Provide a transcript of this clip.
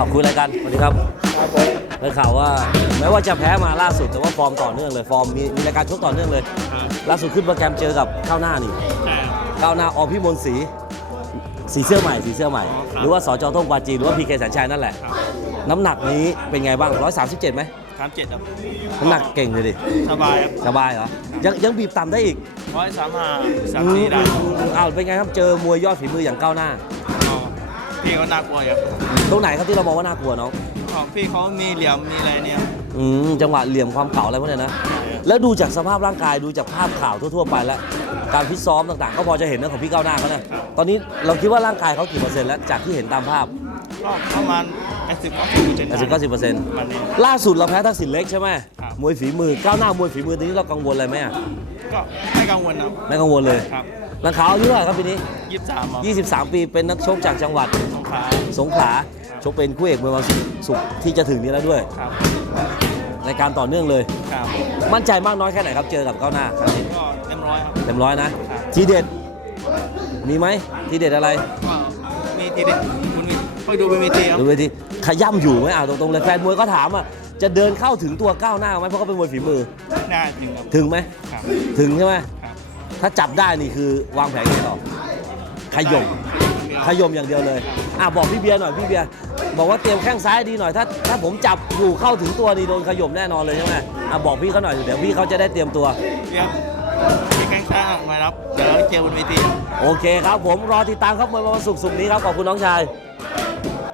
าวคุยรายการสวัสดีครับได้ข่าวว่าแม้ว่าจะแพ้มาล่าสุดแต่ว่าฟอร์มต่อเนื่องเลยฟอร์มมีมีรายการชกต่อเนื่องเลย ล่าสุดขึ้นโปรแกรมเจอกับข้าวหน้านี่ข้าวหน้าอพี่มนต์ศรีสีเสื้อใหม่สีเสื้อใหม่อ๋อครับหรือว่าสจต้งปาจีนหรือว่าพีเคแสนชัยนั่นแหละ น้ำหนักนี้เป็นไงบ้าง 137ไหมสามเจ็ดครับน้ำหนักเก่งเลยดิ สบายครับ สบายเหรอ ยังยังบีบต่ำได้อีกร้อยสามห้าสามสี่ได้อืมอ้าวเป็นไงครับเจอมวยยอดฝีมืออย่างก้าวหน้าอ๋อ พี่เขาน่ากลัวอยู่ครับตรงไหนครับที่เรามองว่าน่ากลัวน้องอ๋อพี่เขามีเหลี่ยมมีอะไรเนี่ยครับอืมจังหวะเหลี่ยมความเก่าอะไรพวกเนี้ยนะ แล้วดูจากสภาพร่างกายดูจากภาพข่าวทั่วๆไปแล้ว การฟิตซ้อมต่างๆ ก็พอจะเห็นนะของพี่ก้าวหน้าเขานะตอนนี้เราคิดว่าร่างกายเขากี่เปอร์เซ็นต์แล้วจากที่เห็นตามภาพก็ประมาณแปดสิบเก้าสิบเปอร์เซ็นต์80 90เปอร์เซ็นต์วันนี้ ล่าสุดเราแพ้ทักษิณเล็กใช่ไหมครับ มวยฝีมือก้าวหน้ามวยฝีมือตอนนี้เรากังวลอะไรไหมอะก็ไม่กังวลครับ ไม่กังวลเลย ครับ ลังขาวอายุเท่าไหร่ครับปีนี้ ยี่สิบสามครับ23 ปีเป็นนักชกจากจังหวัดสงขลาสงขลาชกเป็นคู่เอกมวยวันศุกร์ที่จะถึงนี้แล้วด้วยครับรายการต่อเนื่องเลย ครับมั่นใจมากน้อยแค่ไหนครับเจอกับก้าวหน้าครั้งนี้ก็เต็มร้อยครับ เต็มร้อยนะครับทีเด็ดมีไหมทีเด็ดอะไรก็มีทีเด็ดคุณมีค่อยดูเป็นมีทีครับดูเวทีขย่ำอยู่ไหมอ่าตรงๆเลยแฟนมวยก็ถามอะจะเดินเข้าถึงตัวก้าวหน้าไหมเพราะเขาเป็นมวยฝีมือน่าจริงครับ ถึงไหมครับ ถึงใช่ไหมครับ ถ้าจับได้นี่คือวางแผนยังไงต่อขย่มขย่มอย่างเดียวเลยอะบอกพี่เบียร์หน่อยพี่เบียร์บอกว่าเตรียมแข้งซ้ายดีหน่อยถ้าถ้าผมจับอยู่เข้าถึงตัวนี่โดนขย่มแน่นอนเลยใช่ไหมอะบอกพี่เขาหน่อยเดี๋ยวพี่เขาจะได้เตรียมตัวเรียกพี่แข้งซ้ายมารับเดี๋ยวเจอบนเวทีครับโอเคครับผมรอติดตามครับมวยวันศุกร์ศุกร์นี้ครับขอบคุณน้องชายค